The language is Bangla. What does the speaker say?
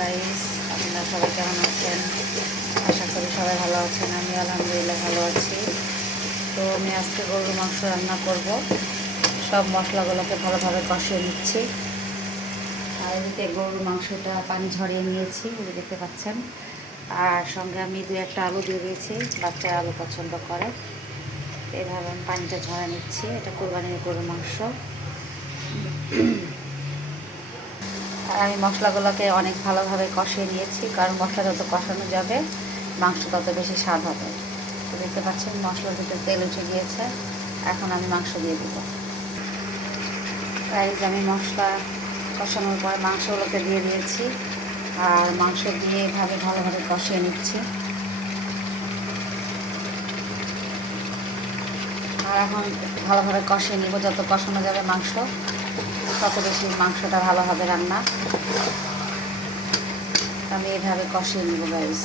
গাইস, আপনারা সবাই কেমন আছেন? আশা করি সবাই ভালো আছেন। আমি আলহামদুলিল্লাহ ভালো আছি। তো আমি আজকে গরুর মাংস রান্না করব। সব মশলাগুলোকে ভালোভাবে কষিয়ে নিচ্ছি। আর এদিকে গরুর মাংসটা পানি ঝরিয়ে নিয়েছি, দেখতে পাচ্ছেন। আর সঙ্গে আমি 2-1টা আলু দিয়ে দিয়েছি, বাচ্চারা আলু পছন্দ করে। এভাবে আমি পানিটা ঝরা নিচ্ছি। এটা কোরবানির গরুর মাংস। আর আমি মশলাগুলোকে অনেক ভালোভাবে কষিয়ে নিয়েছি, কারণ মশলা যত কষানো যাবে মাংস তত বেশি স্বাদ হবে। তো দেখতে পাচ্ছেন মশলার ভিতরে তেল উঠে গিয়েছে। এখন আমি মাংস দিয়ে দেব। এই যে আমি মশলা কষানোর পর মাংসগুলোকে দিয়ে দিয়েছি, আর মাংস দিয়ে এভাবে ভালোভাবে কষিয়ে নিচ্ছি। আর এখন ভালোভাবে কষিয়ে নিব। যত কষানো যাবে মাংস তত বেশি মাংসটা ভালো হবে রান্না। আমি এভাবে কষিয়ে নিব গাইস।